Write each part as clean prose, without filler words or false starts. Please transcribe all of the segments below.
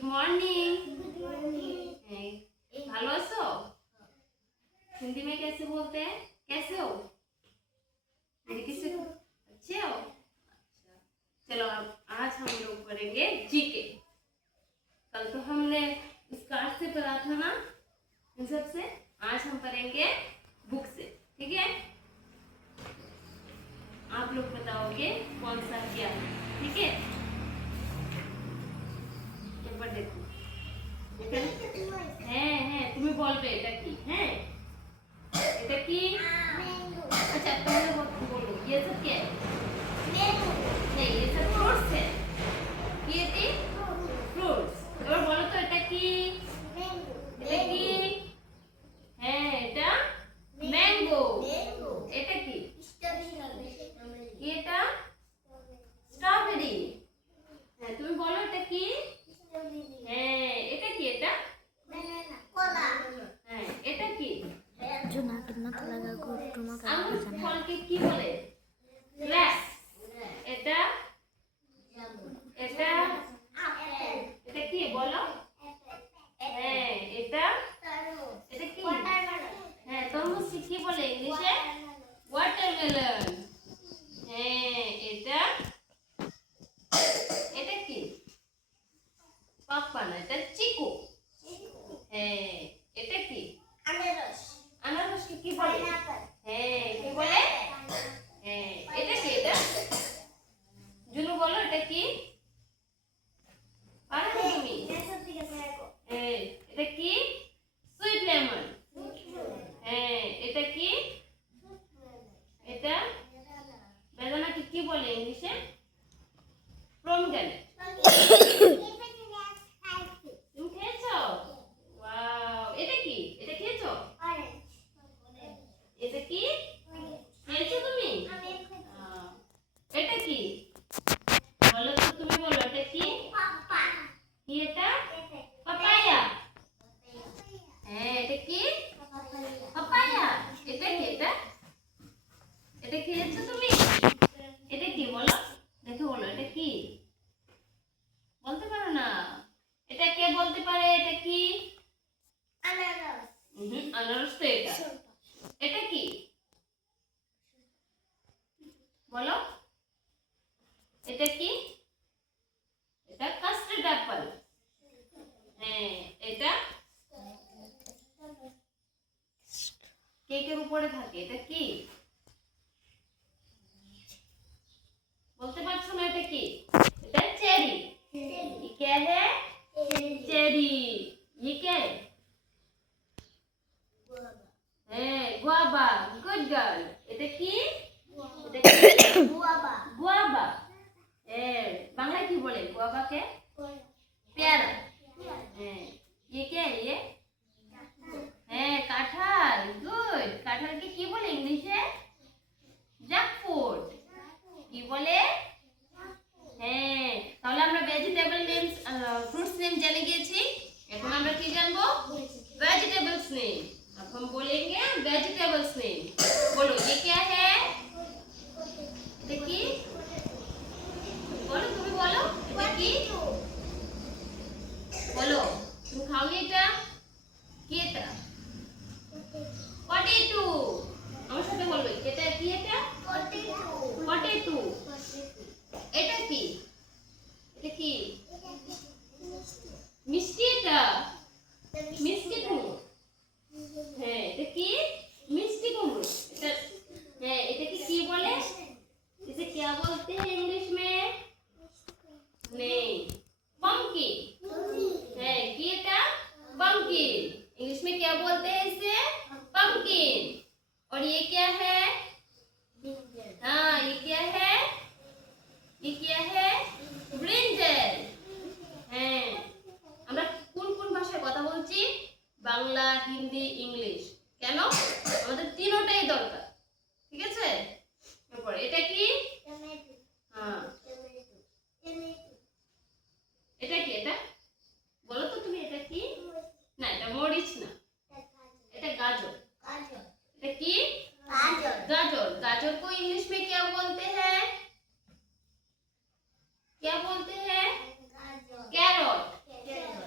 Morning. भालो आছো? हिंदी में कैसे बोलते हैं? कैसे हो? मेरी किसी को अच्छे हो? अच्छा, चलो अब आज हम लोग पढ़ेंगे जीके। कल तो हमने इस कार्ड से पढ़ा था ना, इन सब से। आज हम पढ़ेंगे बुक से, ठीक है? आप लोग बताओगे कौन सा क्या है, ठीक है? पेपर देखो। হ্যাঁ তুমি বলবে এটা কি? হ্যাঁ, এটা কি? अच्छा तुम बोलो ये सब क्या है? नहीं, ये सब फ्रूट्स है। ये थी फ्रूट्स। এবার বলো তো এটা কি? এটা কি? হ্যাঁ, এটা ম্যাঙ্গো। এটা কি? এটা স্ট্রবেরি। হ্যাঁ, তুমি বলো এটা কি? হ্যাঁ, এটা কি? এটা কলা। হ্যাঁ, এটা কি? জোনাকির মতো লাগা গুট্টু মতো আঙ্গুর জানা। ফলকে কি বলে? গ্রেপস। এটা এটা এটা কি বলো? হ্যাঁ, এটা এটা কি? হ্যাঁ, তরমুজকে কি বলে ইংলিশে? ওয়াটারমেলন। হ্যাঁ, এটা এটা কি? পাপানা। এটা চিকু। হ্যাঁ, এটা কি? আনারসকে কি বলে? হ্যাঁ, কি বলে? হ্যাঁ, এটা কি? এটা জুনু বলো এটা কি? পারো না তুমি? হ্যাঁ, এটা কি? Sweet lemon. হ্যাঁ, এটা কি? এটা বেদানাকে কি বলে ইংলিশে? পমগ্রেনেট। তুমি খেয়েছো? ওয়াও, এটা কি? এটা খেয়েছো? এটা কি? খেয়েছো তুমি? এটা কি? বলো তো, তুমি বলো এটা কি? কি এটা? পাপায়া। হ্যাঁ, এটা কি? পাপায়া। এটা কি? এটা এটা খেয়েছো তুমি? এটা কি বলো? দেখো বলো এটা কি? বলতে পারো না? এটা কে বলতে পারে এটা কি? আনারস তো এটা। এটা কি বলো? এটা কি? এটা কাস্টার্ড অ্যাপল। হ্যাঁ, এটা কেকের উপরে থাকে। এটা কি? বলতে পারছো না এটা কি? এটা চেরি। ये क्या है? चेरी। ये क्या है? गुआवा। Good girl. এটা কি? এটা কি? गुआवा। বাংলায় কি বলে গুয়াভাকে? পেয়ারা। হ্যাঁ, ये क्या है? ये হ্যাঁ, কাঁঠাল। গুড। কাঁঠালকে কি বলে ইংলিশে? জ্যাকফ্রুট। কি বলে? হ্যাঁ, তাহলে আমরা ভেজিটেবল নেমস, फ्रूट्स नेम জেনে গিয়েছি। এখন আমরা কি জানবো? Vegetables name. अब हम बोलेंगे वेजिटेबल्स नेम। बोलो ये क्या है? এটা কি? বলো, তুমি বলো এটা কি? বলো, তুমি খাওনি এটা? কি এটা? পটেটো। আমার সাথে বলবে এটা কি? এটা পটেটো। এটা কি? এটা কি? মিষ্টি। এটা মিষ্টি কুমড়ো। হ্যাঁ, এটা কি? মিষ্টি কুমড়ো। এটা হ্যাঁ, এটাকে কি বলে? इसे क्या बोलते हैं इंग्लिश में? नहीं, पंपकिन। है कि এটা पंपकिन। इंग्लिश में क्या बोलते हैं इसे? पंपकिन। और ये क्या है? हाँ, ये क्या है? ये क्या है? ब्रिंजल। হ্যাঁ, আমরা কোন কোন ভাষায় কথা বলছি? বাংলা, হিন্দি, ইংলিশ। কেন? আমাদের তিনটাই দরকার, ঠিক আছে? এরপর এটা কি? হ্যাঁ, এটা কি? এটা বলো তো তুমি এটা কি? না, এটা মরিচ না, এটা गाजर। এটা কি? गाजर। गाजर को इंग्लिश में क्या बोलते हैं? क्या बोलते हैं? कैरट।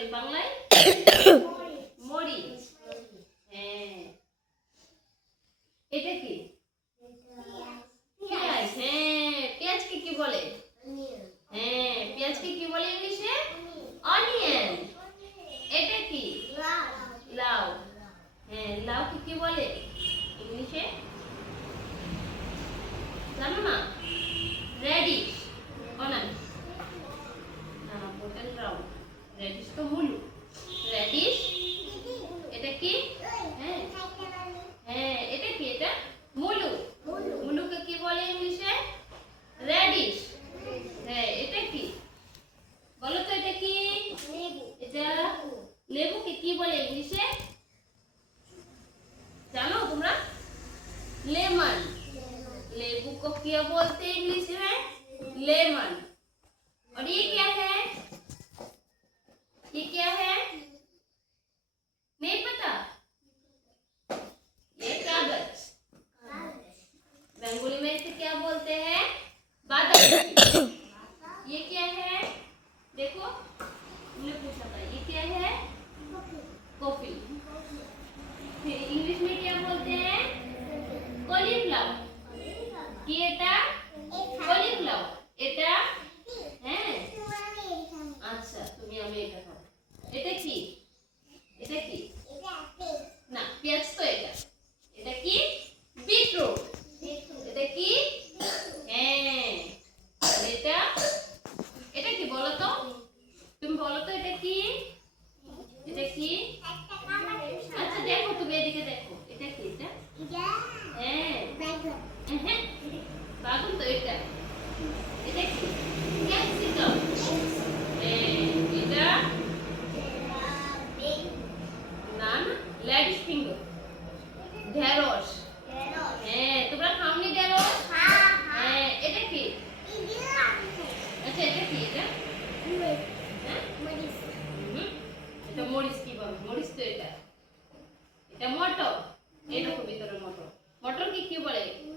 সরি বাংলায় মরিচ। হ্যাঁ এটা কি পেঁয়াজ। হ্যাঁ পেঁয়াজকে কি বলে? হ্যাঁ পেঁয়াজকে কি বলে ইংলিশে? অনিয়ন। এটা কি লাউ। হ্যাঁ লাউকে কি বলে ইংলিশে? জানো না? রেডিশ। অনান না বোতল রাউন্ড। রেডিশ তো মুলু। রেডিশ এটা কি? হ্যাঁ হ্যাঁ এটা কি? এটা মুলু। মুলুকে কি বলে ইংলিশে? রেডিশ। হ্যাঁ এটা কি বলো তো? এটা কি? এটা লেবুকে কি বলে ইংলিশে? জানো তোমরা? लेमन। लेबू को क्या बोलते हैं इंग्लिश में? लेमन। और ये क्या है? ये क्या है? नहीं पता? ये कागज। बंगाली में इसे क्या बोलते हैं? बादल। ये क्या है? देखो तुमने पूछा था ये क्या है? कॉफी। फिर इंग्लिश में क्या बोलते हैं? কলিফ্লাওয়ার। কি এটা? কলিফ্লাওয়ার। এটা হ্যাঁ আচ্ছা তুমি আমি এটা খাবো। এটা কি? এটা কি? না পেঁয়াজ তো এটা। এটা কি? বিটরুট। এটা কি? হ্যাঁ এটা এটা কি বলো তো? তুমি বলো তো এটা কি? এটা কি? আচ্ছা দেখো তুমি এদিকে দেখো এটা কি? এটা হ্যাঁ বাগুন তো এটা। এটা কি? ক্যাপসিকাম। এটা না না লেডিস ফিঙ্গার। ঢেঁড়স। হ্যাঁ তোমরা খাওনি ঢেঁড়স? হ্যাঁ এটা কি? আচ্ছা এটা কি? এটা এটা মরিচ। কি বলো? মরিচ তো এটা। এটা মটর। এরকম ভিতরে মটর। মটরকে কি বলে?